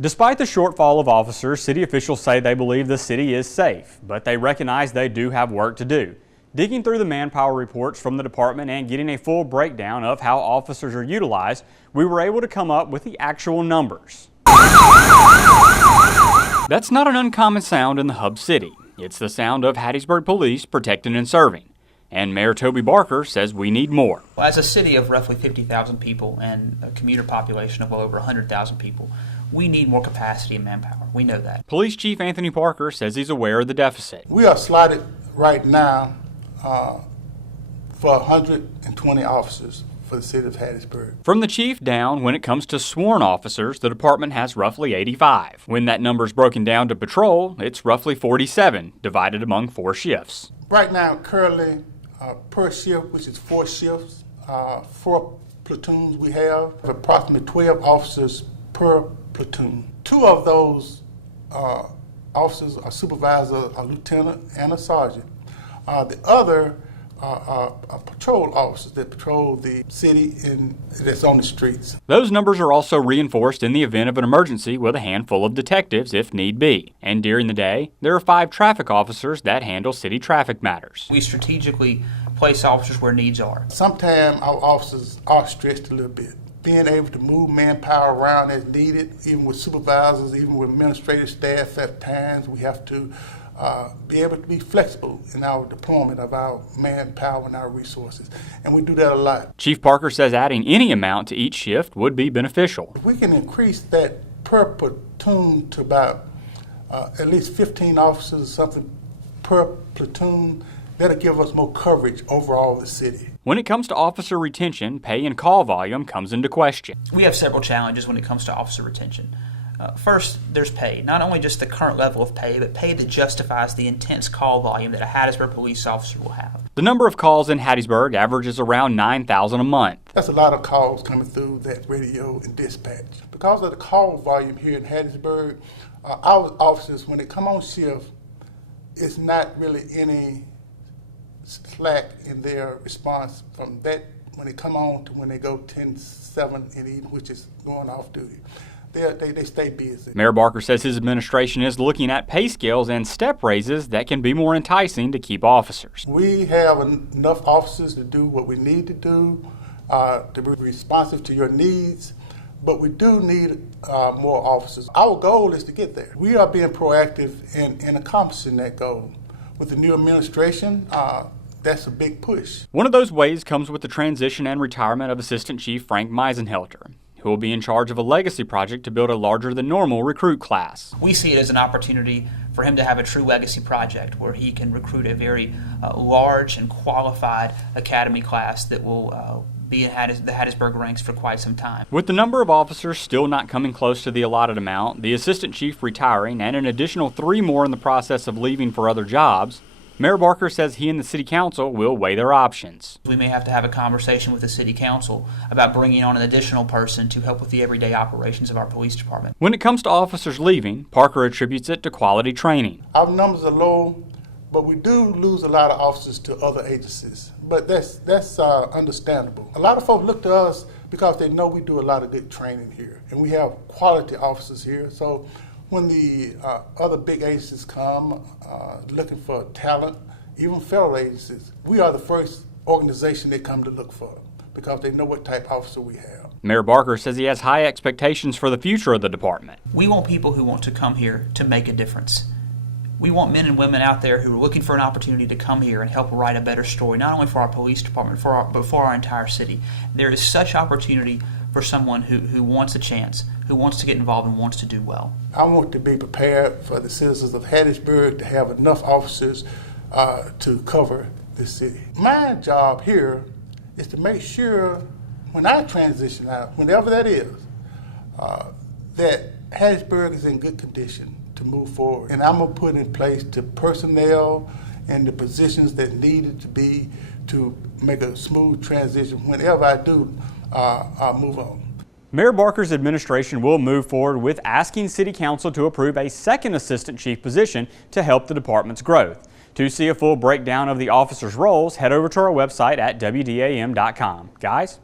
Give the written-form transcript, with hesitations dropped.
Despite the shortfall of officers, city officials say they believe the city is safe, but they recognize they do have work to do. Digging through the manpower reports from the department and getting a full breakdown of how officers are utilized, we were able to come up with the actual numbers. That's not an uncommon sound in the hub city. It's the sound of Hattiesburg police protecting and serving. And Mayor Toby Barker says we need more. Well, as a city of roughly 50,000 people and a commuter population of well over 100,000 people, we need more capacity and manpower. We know that. Police Chief Anthony Parker says he's aware of the deficit. We are slotted right now for 120 officers for the city of Hattiesburg. From the chief down, when it comes to sworn officers, the department has roughly 85. When that number's broken down to patrol, it's roughly 47, divided among 4 shifts. Right now, currently, per shift, which is 4 shifts, 4 platoons we have approximately 12 officers per platoon. 2 of those officers are supervisor, a lieutenant, and a sergeant. The other are patrol officers that patrol the city and that's on the streets. Those numbers are also reinforced in the event of an emergency with a handful of detectives if need be. And during the day, there are 5 traffic officers that handle city traffic matters. We strategically place officers where needs are. Sometimes our officers are stretched a little bit. Being able to move manpower around as needed, even with supervisors, even with administrative staff at times, we have to be able to be flexible in our deployment of our manpower and our resources. And we do that a lot. Chief Parker says adding any amount to each shift would be beneficial. If we can increase that per platoon to about at least 15 officers or something per platoon, that'll give us more coverage overall the city. When it comes to officer retention, pay and call volume comes into question. We have several challenges when it comes to officer retention. First, there's pay. Not only just the current level of pay, but pay that justifies the intense call volume that a Hattiesburg police officer will have. The number of calls in Hattiesburg averages around 9,000 a month. That's a lot of calls coming through that radio and dispatch. Because of the call volume here in Hattiesburg, our officers, when they come on shift, it's not really any slack in their response from that when they come on to when they go 10-7 in the evening, which is going off duty. They stay busy. Mayor Barker says his administration is looking at pay scales and step raises that can be more enticing to keep officers. We have enough officers to do what we need to do, to be responsive to your needs, but we do need more officers. Our goal is to get there. We are being proactive in accomplishing that goal. With the new administration, that's a big push. One of those ways comes with the transition and retirement of Assistant Chief Frank Meisenhelter, who will be in charge of a legacy project to build a larger than normal recruit class. We see it as an opportunity for him to have a true legacy project where he can recruit a very large and qualified academy class that will be in the Hattiesburg ranks for quite some time. With the number of officers still not coming close to the allotted amount, the assistant chief retiring, and an additional 3 more in the process of leaving for other jobs, Mayor Barker says he and the City Council will weigh their options. We may have to have a conversation with the City Council about bringing on an additional person to help with the everyday operations of our police department. When it comes to officers leaving, Parker attributes it to quality training. Our numbers are low, but we do lose a lot of officers to other agencies. But that's understandable. A lot of folks look to us because they know we do a lot of good training here, and we have quality officers here. So when the other big agencies come looking for talent, even federal agencies, we are the first organization they come to look for because they know what type of officer we have. Mayor Barker says he has high expectations for the future of the department. We want people who want to come here to make a difference. We want men and women out there who are looking for an opportunity to come here and help write a better story, not only for our police department, but for our entire city. There is such opportunity for someone who wants a chance, who wants to get involved and wants to do well. I want to be prepared for the citizens of Hattiesburg to have enough officers to cover this city. My job here is to make sure when I transition out, whenever that is, that Hattiesburg is in good condition to move forward. And I'm going to put in place the personnel and the positions that needed to be to make a smooth transition whenever I do move on. Mayor Barker's administration will move forward with asking City Council to approve a second assistant chief position to help the department's growth. To see a full breakdown of the officers' roles, head over to our website at WDAM.com. Guys?